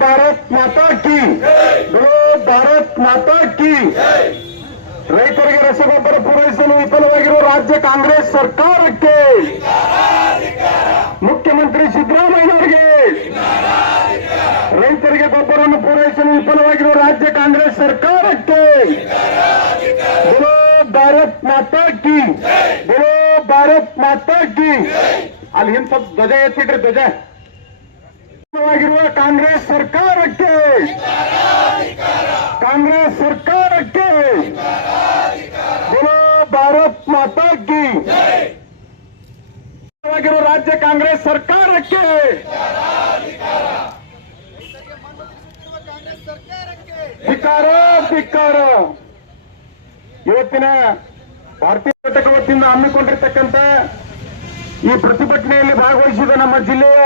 ಭಾರತ್ ಮಾತಾ ಕಿ ಬೋಲೋ ಭಾರತ್ ಮಾತಾ ಕಿ ರೈತರಿಗೆ ರಸಗೊಬ್ಬರ ಪೂರೈಸಲು ವಿಫಲವಾಗಿರುವ ರಾಜ್ಯ ಕಾಂಗ್ರೆಸ್ ಸರ್ಕಾರಕ್ಕೆ ಮುಖ್ಯಮಂತ್ರಿ ಸಿದ್ದರಾಮಯ್ಯವರಿಗೆ ರೈತರಿಗೆ ಗೊಬ್ಬರವನ್ನು ಪೂರೈಸಲು ವಿಫಲವಾಗಿರುವ ರಾಜ್ಯ ಕಾಂಗ್ರೆಸ್ ಸರ್ಕಾರಕ್ಕೆ ಬೋಲೋ ಭಾರತ್ ಮಾತಾ ಕಿ ಬೋಲೋ ಭಾರತ್ ಮಾತಾ ಕಿ. ಅಲ್ಲಿ ಹಿಂದ್ ಸ್ವಲ್ಪ ಧ್ವಜ ಎತ್ತಿಟ್ರಿ, ಧ್ವಜ. ಕಾಂಗ್ರೆಸ್ ಸರ್ಕಾರಕ್ಕೆ. ಕಾಂಗ್ರೆಸ್ ಸರ್ಕಾರಕ್ಕೆ. ಭಾರತ್ ಮಾತಾ ವಿಫಲವಾಗಿರುವ ರಾಜ್ಯ ಕಾಂಗ್ರೆಸ್ ಸರ್ಕಾರಕ್ಕೆ. ಧಿಕ್ಕಾರ ಧಿಕ್ಕಾರ. ಇವತ್ತಿನ ಭಾರತೀಯ ಘಟಕ ವತಿಯಿಂದ ಹಮ್ಮಿಕೊಂಡಿರ್ತಕ್ಕಂಥ ಈ ಪ್ರತಿಭಟನೆಯಲ್ಲಿ ಭಾಗವಹಿಸಿದ ನಮ್ಮ ಜಿಲ್ಲೆಯ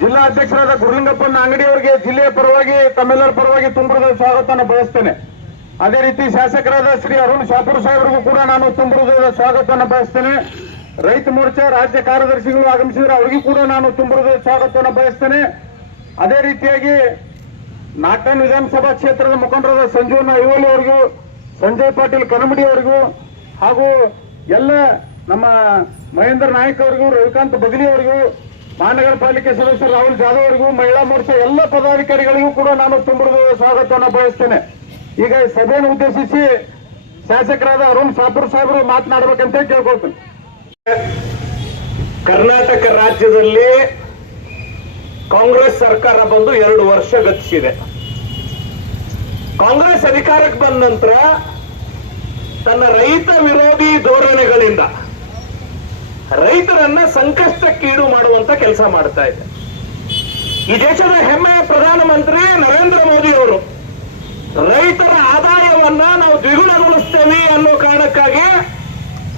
ಜಿಲ್ಲಾ ಅಧ್ಯಕ್ಷರಾದ ಗುರುಲಿಂಗಪ್ಪನ ಅಂಗಡಿಯವರಿಗೆ ಜಿಲ್ಲೆಯ ಪರವಾಗಿ ತಮ್ಮೆಲ್ಲರ ಪರವಾಗಿ ತುಂಬರದ ಸ್ವಾಗತವನ್ನು ಬಯಸ್ತೇನೆ. ಅದೇ ರೀತಿ ಶಾಸಕರಾದ ಶ್ರೀ ಅರುಣ್ ಶಾಪುರ್ ಸಾಹೇಬರಿಗೂ ಕೂಡ ನಾನು ತುಂಬರದ ಸ್ವಾಗತವನ್ನು ಬಯಸ್ತೇನೆ. ರೈತ ಮೋರ್ಚಾ ರಾಜ್ಯ ಕಾರ್ಯದರ್ಶಿಗಳು ಆಗಮಿಸಿದ್ರೆ ಅವರಿಗೂ ಕೂಡ ನಾನು ತುಂಬರದ ಸ್ವಾಗತವನ್ನು ಬಯಸ್ತೇನೆ. ಅದೇ ರೀತಿಯಾಗಿ ನಾಟನ್ ವಿಧಾನಸಭಾ ಕ್ಷೇತ್ರದ ಮುಖಂಡರಾದ ಸಂಜೀವನ ಐವೋಲಿ ಅವರಿಗೂ, ಸಂಜಯ್ ಪಾಟೀಲ್ ಕನಮಡಿ ಅವರಿಗೂ, ಹಾಗೂ ಎಲ್ಲ ನಮ್ಮ ಮಹೇಂದ್ರ ನಾಯಕ್ ಅವರಿಗೂ, ರವಿಕಾಂತ್ ಬಗಲಿ ಅವರಿಗೂ ಮಹಾನಗರ ಪಾಲಿಕೆ ಸದಸ್ಯ ರಾಹುಲ್ ಜಾಧವ್ ಅವರಿಗೂ ಮಹಿಳಾ ಮೋರ್ಚಾ ಎಲ್ಲ ಪದಾಧಿಕಾರಿಗಳಿಗೂ ಕೂಡ ನಾನು ತುಂಬಿದ ಸ್ವಾಗತವನ್ನು ಬಯಸ್ತೇನೆ. ಈಗ ಸಭೆಯನ್ನು ಉದ್ದೇಶಿಸಿ ಶಾಸಕರಾದ ಅರುಣ್ ಸಾಪುರ್ ಸಾಹೇಬರು ಮಾತನಾಡಬೇಕಂತ ಕೇಳ್ಕೊಳ್ತೇನೆ. ಕರ್ನಾಟಕ ರಾಜ್ಯದಲ್ಲಿ ಕಾಂಗ್ರೆಸ್ ಸರ್ಕಾರ ಬಂದು ಎರಡು ವರ್ಷ ಗತಿಸಿದೆ. ಕಾಂಗ್ರೆಸ್ ಅಧಿಕಾರಕ್ಕೆ ಬಂದ ನಂತರ ತನ್ನ ರೈತ ವಿರೋಧಿ ಧೋರಣೆಗಳಿಂದ ರೈತರನ್ನ ಸಂಕಷ್ಟಕ್ಕೀಡು ಮಾಡುವಂತ ಕೆಲಸ ಮಾಡ್ತಾ ಇದೆ ಈ ದೇಶದ ಹೆಮ್ಮೆಯ ಪ್ರಧಾನಮಂತ್ರಿ ನರೇಂದ್ರ ಮೋದಿ ಅವರು, ರೈತರ ಆದಾಯವನ್ನ ನಾವು ದ್ವಿಗುಣಗೊಳಿಸ್ತೇವೆ ಅನ್ನೋ ಕಾರಣಕ್ಕಾಗಿ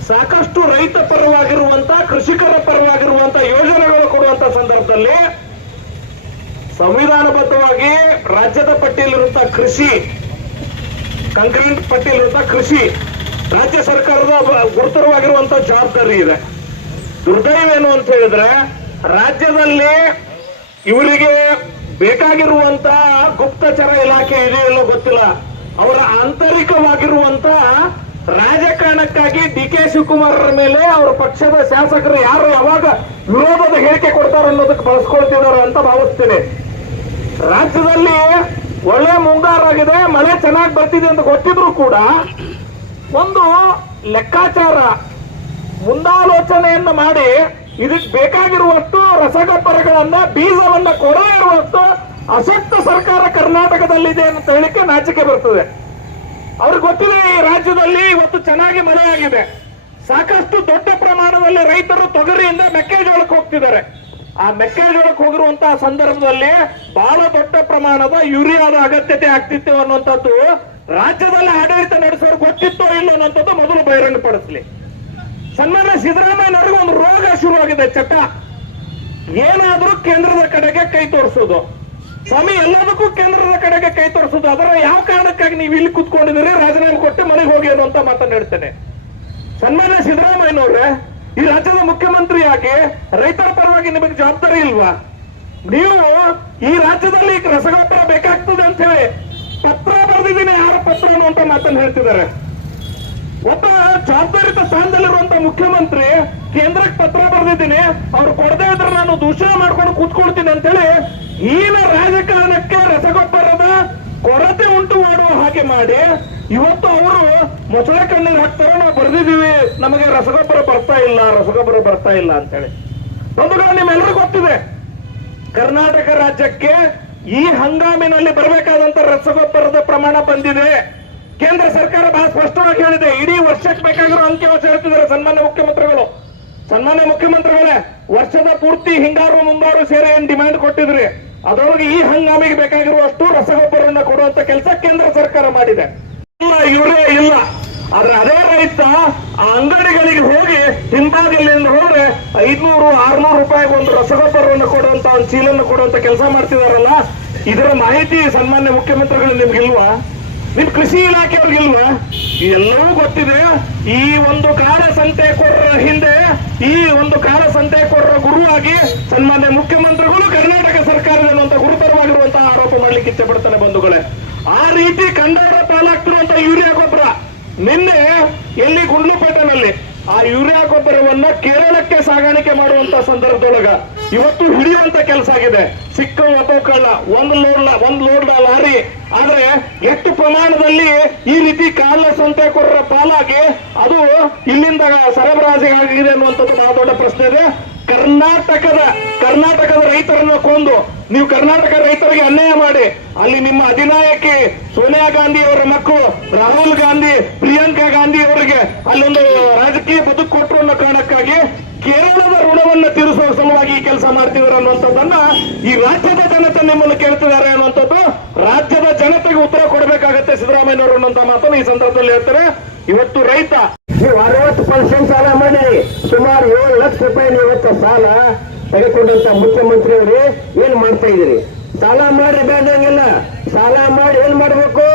ಸಾಕಷ್ಟು ರೈತ ಪರವಾಗಿರುವಂತ, ಕೃಷಿಕರ ಪರವಾಗಿರುವಂತ ಯೋಜನೆಗಳು ಕೊಡುವಂತ ಸಂದರ್ಭದಲ್ಲಿ ಸಂವಿಧಾನಬದ್ಧವಾಗಿ ರಾಜ್ಯದ ಪಟ್ಟಿಯಲ್ಲಿರುವಂತ ಕೃಷಿ, ಕಂಕ್ರೀಟ್ ಪಟ್ಟಿಯಲ್ಲಿರುವಂತ ಕೃಷಿ, ರಾಜ್ಯ ಸರ್ಕಾರದ ಗುರುತರವಾಗಿರುವಂತ ಜವಾಬ್ದಾರಿ ಇದೆ. ದುರ್ದೈವ ಏನು ಅಂತ ಹೇಳಿದ್ರೆ, ರಾಜ್ಯದಲ್ಲಿ ಇವರಿಗೆ ಬೇಕಾಗಿರುವಂತ ಗುಪ್ತಚರ ಇಲಾಖೆ ಇದೆ ಇಲ್ಲೋ ಗೊತ್ತಿಲ್ಲ. ಅವರ ಆಂತರಿಕವಾಗಿರುವಂತ ರಾಜಕಾರಣಕ್ಕಾಗಿ ಡಿ ಕೆ ಶಿವಕುಮಾರ್ ಮೇಲೆ ಅವರ ಪಕ್ಷದ ಶಾಸಕರು ಯಾರು ಯಾವಾಗ ವಿರೋಧದ ಹೇಳಿಕೆ ಕೊಡ್ತಾರೆ ಅನ್ನೋದಕ್ಕೆ ಬಳಸ್ಕೊಳ್ತಿದ್ದಾರೆ ಅಂತ ಭಾವಿಸ್ತೇನೆ. ರಾಜ್ಯದಲ್ಲಿ ಒಳ್ಳೆ ಮುಂಗಾರಾಗಿದೆ ಮಳೆ ಚೆನ್ನಾಗಿ ಬರ್ತಿದೆ ಅಂತ ಗೊತ್ತಿದ್ರು ಕೂಡ ಒಂದು ಲೆಕ್ಕಾಚಾರ ಮುಂದಾಲೋಚನೆಯನ್ನ ಮಾಡಿ ಇದಕ್ಕೆ ಬೇಕಾಗಿರುವಷ್ಟು ರಸಗೊಬ್ಬರಗಳನ್ನ, ಬೀಜವನ್ನ ಕೊಡದೇ ಇರುವಷ್ಟು ಅಸಕ್ತ ಸರ್ಕಾರ ಕರ್ನಾಟಕದಲ್ಲಿದೆ ಅಂತ ಹೇಳಿಕೆ ನಾಚಿಕೆ ಬರ್ತದೆ. ಅವ್ರಿಗೆ ಗೊತ್ತಿದೆ, ಈ ರಾಜ್ಯದಲ್ಲಿ ಇವತ್ತು ಚೆನ್ನಾಗಿ ಮಳೆಯಾಗಿದೆ. ಸಾಕಷ್ಟು ದೊಡ್ಡ ಪ್ರಮಾಣದಲ್ಲಿ ರೈತರು ತೊಗರಿಯಿಂದ ಮೆಕ್ಕೆಜೋಳಕ್ಕೆ ಹೋಗ್ತಿದ್ದಾರೆ. ಆ ಮೆಕ್ಕೆಜೋಳಕ್ಕೆ ಹೋಗಿರುವಂತಹ ಸಂದರ್ಭದಲ್ಲಿ ಬಹಳ ದೊಡ್ಡ ಪ್ರಮಾಣದ ಯೂರಿಯಾದ ಅಗತ್ಯತೆ ಆಗ್ತಿತ್ತು ಅನ್ನುವಂಥದ್ದು ರಾಜ್ಯದಲ್ಲಿ ಆಡಳಿತ ನಡೆಸೋರು ಗೊತ್ತಿತ್ತೋ ಇಲ್ಲ ಅನ್ನೋಂಥದ್ದು ಮೊದಲು ಬಹಿರಂಗಪಡಿಸ್ಲಿ. ಸನ್ಮಾನ್ಯ ಸಿದ್ದರಾಮಯ್ಯನವ್ರಿಗೆ ಒಂದು ರೋಗ ಶುರುವಾಗಿದೆ, ಚಟ. ಏನಾದ್ರೂ ಕೇಂದ್ರದ ಕಡೆಗೆ ಕೈ ತೋರಿಸೋದು. ಸ್ವಾಮಿ, ಎಲ್ಲದಕ್ಕೂ ಕೇಂದ್ರದ ಕಡೆಗೆ ಕೈ ತೋರಿಸೋದು. ಅದರ ಯಾವ ಕಾರಣಕ್ಕಾಗಿ ನೀವು ಇಲ್ಲಿ ಕುತ್ಕೊಂಡಿದ್ರೆ ರಾಜೀನಾಮೆ ಕೊಟ್ಟು ಮನೆಗೆ ಹೋಗಿ ಅನ್ನುವಂತ ಮಾತನ್ನ ಹೇಳ್ತೇನೆ. ಸನ್ಮಾನ್ಯ ಸಿದ್ದರಾಮಯ್ಯನವ್ರೆ, ಈ ರಾಜ್ಯದ ಮುಖ್ಯಮಂತ್ರಿಯಾಗಿ ರೈತರ ಪರವಾಗಿ ನಿಮಗೆ ಜವಾಬ್ದಾರಿ ಇಲ್ವಾ? ನೀವು ಈ ರಾಜ್ಯದಲ್ಲಿ ರಸಗೊಬ್ಬರ ಬೇಕಾಗ್ತದೆ ಅಂತ ಹೇಳಿ ಪತ್ರ ಬರೆದಿದ್ದೀನಿ, ಯಾರ ಪತ್ರ ಅನ್ನುವಂತ ಮಾತನ್ನು ಹೇಳ್ತಿದ್ದಾರೆ. ಜವಾಬ್ದಾರಿತ ಸ್ಥಾನದಲ್ಲಿರುವಂತ ಮುಖ್ಯಮಂತ್ರಿ ಕೇಂದ್ರಕ್ಕೆ ಪತ್ರ ಬರೆದಿದ್ದೀನಿ. ಅವ್ರು ಕೊಡದೇ ಇದ್ರೆ ನಾನು ದೂಷಣೆ ಮಾಡ್ಕೊಂಡು ಕೂತ್ಕೊಳ್ತೀನಿ ಅಂತೇಳಿ ಹೀನ ರಾಜಕಾರಣಕ್ಕೆ ರಸಗೊಬ್ಬರದ ಕೊರತೆ ಉಂಟು ಮಾಡುವ ಹಾಗೆ ಮಾಡಿ ಇವತ್ತು ಅವರು ಮೊಸಳೆ ಕಣ್ಣಿಗೆ ಹಾಕ್ತಾರೆ, ನಾವು ಬರೆದಿದ್ದೀವಿ, ನಮಗೆ ರಸಗೊಬ್ಬರ ಬರ್ತಾ ಇಲ್ಲ, ರಸಗೊಬ್ಬರ ಬರ್ತಾ ಇಲ್ಲ ಅಂತೇಳಿ. ಬಂಧುಗಳು, ನಿಮ್ಮೆಲ್ಲರಿಗೂ ಗೊತ್ತಿದೆ, ಕರ್ನಾಟಕ ರಾಜ್ಯಕ್ಕೆ ಈ ಹಂಗಾಮಿನಲ್ಲಿ ಬರಬೇಕಾದಂತ ರಸಗೊಬ್ಬರದ ಪ್ರಮಾಣ ಬಂದಿದೆ. ಕೇಂದ್ರ ಸರ್ಕಾರ ಬಹಳ ಸ್ಪಷ್ಟವಾಗಿ ಹೇಳಿದೆ, ಇಡೀ ವರ್ಷಕ್ಕೆ ಬೇಕಾಗಿರೋ ಅಂಕಿಅಂಶ ಹೇಳ್ತಿದ್ದಾರೆ ಸನ್ಮಾನ್ಯ ಮುಖ್ಯಮಂತ್ರಿಗಳು. ಸನ್ಮಾನ್ಯ ಮುಖ್ಯಮಂತ್ರಿಗಳೇ, ವರ್ಷದ ಪೂರ್ತಿ ಹಿಂಗಾರು ಮುಂಗಾರು ಸೇರಿ ಏನ್ ಡಿಮ್ಯಾಂಡ್ ಕೊಟ್ಟಿದ್ರಿ. ಅದರೊಳಗೆ ಈ ಹಂಗಾಮಿಗೆ ಬೇಕಾಗಿರುವಷ್ಟು ರಸಗೊಬ್ಬರವನ್ನು ಕೊಡುವಂತ ಕೆಲಸ ಕೇಂದ್ರ ಸರ್ಕಾರ ಮಾಡಿದೆ. ಇಲ್ಲ, ಇವರೇ ಇಲ್ಲ. ಆದ್ರೆ ಅದೇ ರೈತ ಆ ಅಂಗಡಿಗಳಿಗೆ ಹೋಗಿ ಹಿಂಭಾಗದಿಂದ ಹೋದ್ರೆ ಐದ್ನೂರು, ಆರ್ನೂರು ರೂಪಾಯಿಗೆ ಒಂದು ರಸಗೊಬ್ಬರವನ್ನು ಕೊಡುವಂತ, ಒಂದು ಚೀಲನ್ನು ಕೊಡುವಂತ ಕೆಲಸ ಮಾಡ್ತಿದಾರಲ್ಲ, ಇದರ ಮಾಹಿತಿ ಸನ್ಮಾನ್ಯ ಮುಖ್ಯಮಂತ್ರಿಗಳು ನಿಮ್ಗಿಲ್ವಾ ನಿಮ್ ಕೃಷಿ ಇಲಾಖೆಯವ್ರಿಗಿಲ್ವಾ ಎಲ್ಲವೂ ಗೊತ್ತಿದೆ. ಈ ಒಂದು ಕಾಲ ಸಂತೆ ಕೊರ್ರ ಹಿಂದೆ, ಈ ಒಂದು ಕಾಲ ಕೊರ್ರ ಗುರುವಾಗಿ ಸನ್ಮಾನ್ಯ ಮುಖ್ಯಮಂತ್ರಿಗಳು ಕರ್ನಾಟಕ ಸರ್ಕಾರ ಗುರುತರವಾಗಿರುವಂತಹ ಆರೋಪ ಮಾಡ್ಲಿಕ್ಕೆ ಇಚ್ಛೆ ಪಡ್ತಾನೆ ಬಂಧುಗಳೇ. ಆ ರೀತಿ ಕಂದಾರ ಪಾಲಾಗ್ತಿರುವಂತ ಯೂರಿಯಾ ಗೊಬ್ಬರ. ನಿನ್ನೆ ಎಲ್ಲಿ ಗುಂಡ್ಲುಪೇಟೆನಲ್ಲಿ ಆ ಯೂರಿಯಾ ಗೊಬ್ಬರವನ್ನ ಕೇರಳಕ್ಕೆ ಸಾಗಾಣಿಕೆ ಮಾಡುವಂತ ಸಂದರ್ಭದೊಳಗ ಇವತ್ತು ಹಿಡಿಯುವಂತ ಕೆಲಸ ಆಗಿದೆ. ಸಿಕ್ಕ ಒಂದು ಲೋಡ್ ಒಂದು ಲೋಡ್ ಲಾರಿ. ಆದ್ರೆ ಎಷ್ಟು ಪ್ರಮಾಣದಲ್ಲಿ ಈ ರೀತಿ ಕಾಲ ಸಂತೆಕೊರರ ಪಾಲಾಗಿ ಅದು ಇಲ್ಲಿಂದ ಸರಬರಾಜಿಗಾಗಿದೆ ಅನ್ನುವಂಥದ್ದು ಬಹಳ ದೊಡ್ಡ ಪ್ರಶ್ನೆ ಇದೆ. ಕರ್ನಾಟಕದ ಕರ್ನಾಟಕದ ರೈತರನ್ನ ಕೊಂದು ನೀವು ಕರ್ನಾಟಕ ರೈತರಿಗೆ ಅನ್ಯಾಯ ಮಾಡಿ. ಅಲ್ಲಿ ನಿಮ್ಮ ಅಧಿನಾಯಕಿ ಸೋನಿಯಾ ಗಾಂಧಿ ಅವರ ಮಕ್ಕಳು, ರಾಹುಲ್ ಗಾಂಧಿ, ಪ್ರಿಯಾಂಕಾ ಗಾಂಧಿ ಅವರಿಗೆ ಅಲ್ಲೊಂದು ರಾಜಕೀಯ ಬದುಕು ಕೊಟ್ಟರು ಅನ್ನೋ ಕಾರಣಕ್ಕಾಗಿ ಕೇರಳದ ಋಣವನ್ನು ತೀರಿಸುವ ಸಲುವಾಗಿ ಈ ಕೆಲಸ ಮಾಡ್ತಿದ್ದಾರೆ ಅನ್ನುವಂಥದ್ದನ್ನ ಈ ರಾಜ್ಯದ ಜನತೆ ನಿಮ್ಮನ್ನು ಕೇಳ್ತಿದ್ದಾರೆ ಅನ್ನುವಂಥದ್ದು, ರಾಜ್ಯದ ಜನತೆಗೆ ಉತ್ತರ ಕೊಡಬೇಕಾಗತ್ತೆ ಸಿದ್ದರಾಮಯ್ಯವರು ಅನ್ನುವಂಥ ಮಾತನ್ನು ಈ ಸಂದರ್ಭದಲ್ಲಿ ಹೇಳ್ತಾರೆ ಇವತ್ತು ರೈತ, ನೀವು ಅರವತ್ತು ಪರ್ಸೆಂಟ್ ಸಾಲ ಮಾಡಿ ಸುಮಾರು ಏಳು ಲಕ್ಷ ರೂಪಾಯಿ ಇವತ್ತು ಸಾಲ ತೆಗೆದುಕೊಂಡಂತ ಮುಖ್ಯಮಂತ್ರಿ ಅವರು ಏನ್ ಮಾಡ್ತಾ ಇದ್ದೀರಿ? ಸಾಲ ಮಾಡಿ ಬೇಡಂಗಿಲ್ಲ. ಸಾಲ ಮಾಡಿ ಏನ್ ಮಾಡ್ಬೇಕು?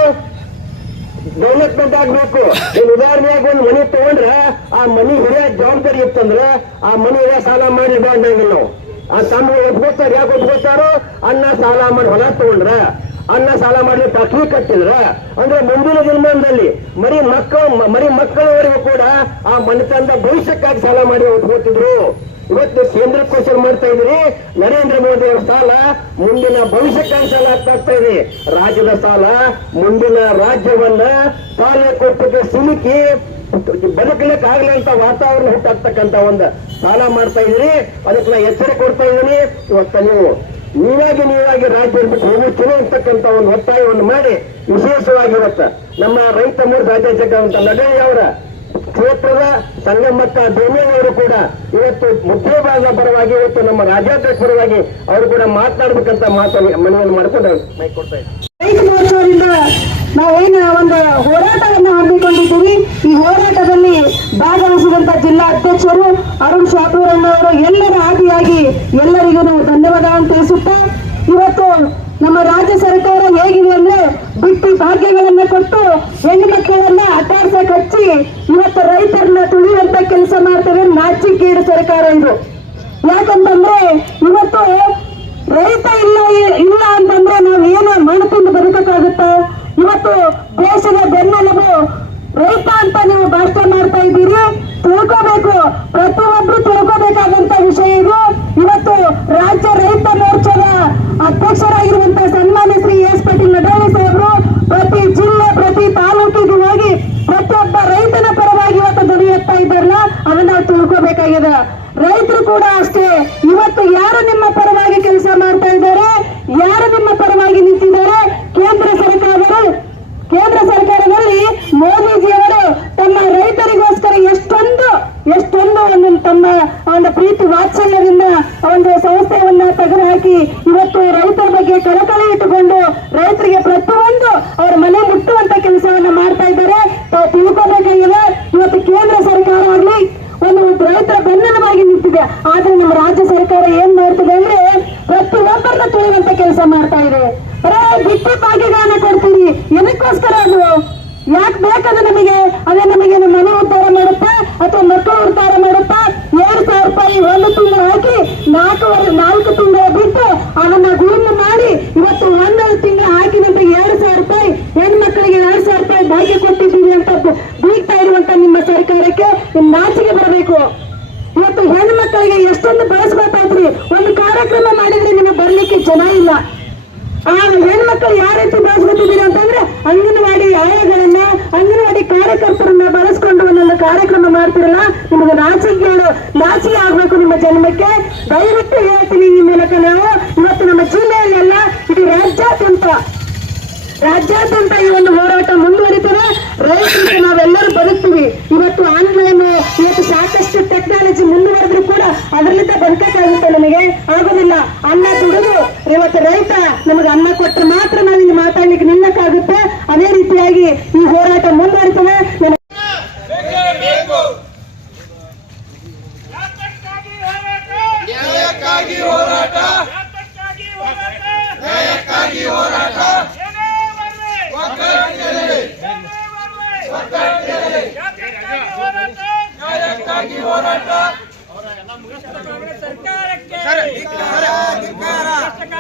ಡೆವಲಪ್ಮೆಂಟ್ ಆಗ್ಬೇಕು. ಉದಾಹರಣೆಯಾಗಿ ಒಂದು ಮನೆ ತಗೊಂಡ್ರ, ಆ ಮನಿ ಹಿರಿಯ ಜವಾಬ್ದಾರಿ ಇತ್ತಂದ್ರ, ಆ ಮನಿ ಹಿರಿಯ ಸಾಲ ಮಾಡಿ ಬಾಂಡಂಗಿಲ್ಲ ನಾವು. ಆ ತಮ್ಮ ಒಪ್ಕೋತಾರೆ ಯಾಕೆ ಒಪ್ಕೋತಾರೋ ಅನ್ನ ಸಾಲ ಮಾಡಿ ಹೊಲ ತಗೊಂಡ್ರ, ಅನ್ನ ಸಾಲ ಮಾಡಿ ಫ್ಯಾಕ್ಟ್ರಿ ಕಟ್ಟಿದ್ರ, ಅಂದ್ರೆ ಮುಂದಿನ ದಿನಮಾನದಲ್ಲಿ ಮರಿ ಮಕ್ಕಳು, ಮರಿ ಮಕ್ಕಳವರೆಗೂ ಕೂಡ ಆ ಮನೆತನದ ಭವಿಷ್ಯಕ್ಕಾಗಿ ಸಾಲ ಮಾಡಿ ಒಪ್ಕೋತಿದ್ರು ಇವತ್ತು ಕೇಂದ್ರ ಕ್ವಶನ್ ಮಾಡ್ತಾ ಇದ್ದೀರಿ. ನರೇಂದ್ರ ಮೋದಿ ಅವರ ಸಾಲ ಮುಂದಿನ ಭವಿಷ್ಯಕ್ಕಾಗಿ ಸಾಲ ಆಗ್ತಾ ಇದೆ ರಾಜ್ಯದ ಸಾಲ, ಮುಂದಿನ ರಾಜ್ಯವನ್ನ ಸಾಲ ಕೊಟ್ಟಕ್ಕೆ ಸಿಲುಕಿ ಬದುಕಲಿಕ್ಕೆ ಆಗಲಿ ಅಂತ ವಾತಾವರಣ ಹುಟ್ಟಾಗ್ತಕ್ಕಂತ ಒಂದು ಸಾಲ ಮಾಡ್ತಾ ಇದ್ರಿ ಅದಕ್ಕೆ ಎಚ್ಚರಿಕೆ ಕೊಡ್ತಾ ಇದ್ದೀನಿ ಇವತ್ತ ನೀವು, ನೀವಾಗಿ ನೀವಾಗಿ ರಾಜ್ಯ ಬಿಟ್ಟು ಹೋಗು, ಚಲೋ ಅಂತಕ್ಕಂತ ಒಂದು ಒತ್ತಾಯವನ್ನು ಮಾಡಿ, ವಿಶೇಷವಾಗಿ ಇವತ್ತ ನಮ್ಮ ರೈತ ಮೂರು ರಾಜ್ಯಾಧ್ಯಕ್ಷ ಅಂತ ಅವರ ಕ್ಷೇತ್ರದ ಸಂಗಮಕ್ಕ ಅವರು ಕೂಡ ಇವತ್ತು ಮುಖ್ಯಭಾಗ ಪರವಾಗಿ ಇವತ್ತು ನಮ್ಮ ರಾಜ್ಯಾಧ್ಯಕ್ಷ ಪರವಾಗಿ ಅವರು ಕೂಡ ಮಾತನಾಡಬೇಕಂತ ಮಾತು ಮನವಿಯನ್ನು ಮಾಡ್ಕೊಂಡು ರೈತ ನಾವೇನು ಒಂದು ಹೋರಾಟವನ್ನು ಹಮ್ಮಿಕೊಂಡಿದ್ದೀವಿ. ಈ ಹೋರಾಟದಲ್ಲಿ ಭಾಗವಹಿಸಿದಂತ ಜಿಲ್ಲಾ ಅಧ್ಯಕ್ಷರು ಅರುಣ್ ಶಾಪೂರಣ್ಣವರು ಎಲ್ಲರ ಆದಿಯಾಗಿ ಎಲ್ಲರಿಗೂ ಧನ್ಯವಾದ ತಿಳಿಸುತ್ತಾ ಇವತ್ತು ನಮ್ಮ ರಾಜ್ಯ ಸರ್ಕಾರ ಹೇಗಿದೆ ಅಂದ್ರೆ ಬಿಟ್ಟು ಭಾಗ್ಯಗಳನ್ನ ಕೊಟ್ಟು ಹೆಣ್ಣು ಮಕ್ಕಳನ್ನ ಅಟ್ಟಾಡ್ಸಕ್ ಹಚ್ಚಿ ಇವತ್ತು ರೈತರನ್ನ ತುಳಿಯುವಂತ ಕೆಲಸ ಮಾಡ್ತೇವೆ ನಾಚಿಕೇಡು ಸರ್ಕಾರ ಇದು. ಯಾಕಂತಂದ್ರೆ ಇವತ್ತು ರೈತ ಇಲ್ಲ ಇಲ್ಲ ಅಂತಂದ್ರೆ ನಾವು ಏನು ಮಣ್ಣು ಬದುಕಕ್ಕಾಗುತ್ತ? ಇವತ್ತು ದೇಶದ ಬೆನ್ನೆಲುಬು ರೈತ ಅಂತ ನೀವು ಭಾಷಣ ಮಾಡ್ತಾ ಇದ್ದೀರಿ. ತಿಳ್ಕೋಬೇಕು. ಪ್ರತಿಯೊಬ್ರು ತಿಳ್ಕೋಬೇಕಾದಂತ ವಿಷಯ ಇದು. ಇವತ್ತು ರಾಜ್ಯ ರೈತ মুন্তাজ ಸರ್ಕಾರ ಏನ್ ಮಾಡ್ತಿದೆ ಅಂದ್ರೆ ಪ್ರತಿಯೊಬ್ಬರನ್ನ ತುಳಿಯುವಂತ ಕೆಲಸ ಮಾಡ್ತಾ ಇದೆ. ಬಿಟ್ಟು ಭಾಗ್ಯಗಳನ್ನ ಕೊಡ್ತೀರಿ. ಎದಕ್ಕೋಸ್ಕರ ಅದು? ಯಾಕೆ ಬೇಕದು ನಮಗೆ? ಅದೇ ನಮಗೆ ನಮ್ಮ ಮನೆ ಉದ್ಧಾರ ಮಾಡುತ್ತಾ, ಅಥವಾ ಮಕ್ಕಳು ಉದ್ಧಾರ ಮಾಡುತ್ತಾ, ಏಳು ಸಾವಿರ ರೂಪಾಯಿ ಒಂದು ತಿಂಗಳು ಹಾಕಿ ನಾಲ್ಕೂವರೆ ನಾಲ್ಕು ತಿಂಗಳು ಬಿಟ್ಟು ಅವನ್ನ ಗುರುತು ಮಾಡಿ ಇವತ್ತು ಒಂದು ತಿಂಗಳು ಹಾಕಿದಂತ ಎರಡು ಸಾವಿರ ರೂಪಾಯಿ ಹೆಣ್ಮಕ್ಳಿಗೆ ಎರಡು ಸಾವಿರ ರೂಪಾಯಿ ಭಾಗ್ಯ ಕೊಟ್ಟಿದ್ದೀವಿ ಅಂತ ಬೀಗ್ತಾ ಇರುವಂತ ನಿಮ್ಮ ಸರ್ಕಾರಕ್ಕೆ ನಿಮ್ ನಾಚಿಕೆ ಬರಬೇಕು ಇವತ್ತು ಹೆಣ್ಣು ಮಕ್ಕಳಿಗೆ ಎಷ್ಟೊಂದು ಬಳಸ್ಕೊತಾದ್ರಿ ಒಂದು ಕಾರ್ಯಕ್ರಮ ಮಾಡಿದ್ರೆ ನಿಮಗೆ ಬರ್ಲಿಕ್ಕೆ ಜನ ಇಲ್ಲ ಆ ಹೆಣ್ಮಕ್ಳು ಯಾವ ರೀತಿ ಬಳಸ್ಕೊತಿದ್ದೀರಿ ಅಂತಂದ್ರೆ ಅಂಗನವಾಡಿ ಆಯಗಳನ್ನ, ಅಂಗನವಾಡಿ ಕಾರ್ಯಕರ್ತರನ್ನ ಬಳಸ್ಕೊಂಡು ಒಂದೊಂದು ಕಾರ್ಯಕ್ರಮ ಮಾಡ್ತಿರಲ್ಲ? ನಿಮಗೆ ನಾಚಿಕೆಗಳು ನಾಚಿ ಆಗ್ಬೇಕು ನಿಮ್ಮ ಜನ್ಮಕ್ಕೆ. ದಯವಿಟ್ಟು ಹೇಳ್ತೀನಿ ಈ ಮೂಲಕ ನಾವು. ಇವತ್ತು ನಮ್ಮ ಜಿಲ್ಲೆಯಲ್ಲೆಲ್ಲ ಇಡೀ ರಾಜ್ಯಾದ್ಯಂತ ರಾಜ್ಯಾದ್ಯಂತ ಈ ಒಂದು ಹೋರಾಟ ಮುಂದುವರಿತದೆ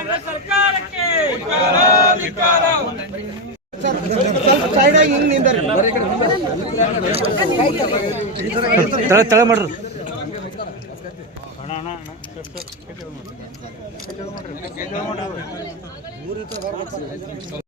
ಕೇಂದ್ರ ಸರ್ಕಾರಕ್ಕೆ ತಳ ತಳ ಮಾಡ್ರಿ. ಮೂರು